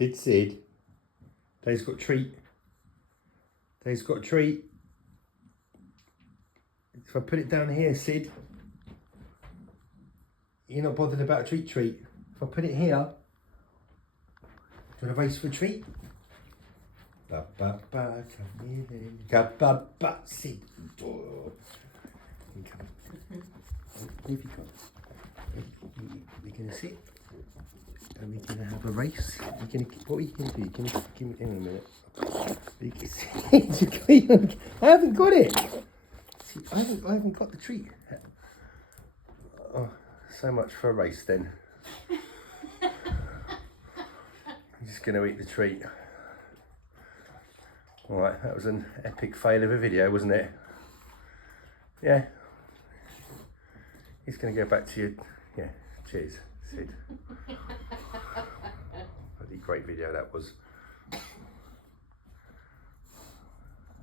Big Sid. Dave's got a treat. Dave's got a treat. If I put it down here, Sid, you're not bothered about a treat. If I put it here, do you want to race for a treat? Ba ba ba, come here then. Ba ba ba, Sid. Come. There you go. We're gonna sit and we're gonna have a race. What are you gonna do? Give me hang on a minute. I haven't got it. See, I haven't got the treat. Oh, so much for a race then. I'm just gonna eat the treat. Alright, that was an epic fail of a video, wasn't it? Yeah. He's gonna go back to you. Yeah, cheers, Sid. Bloody great video that was.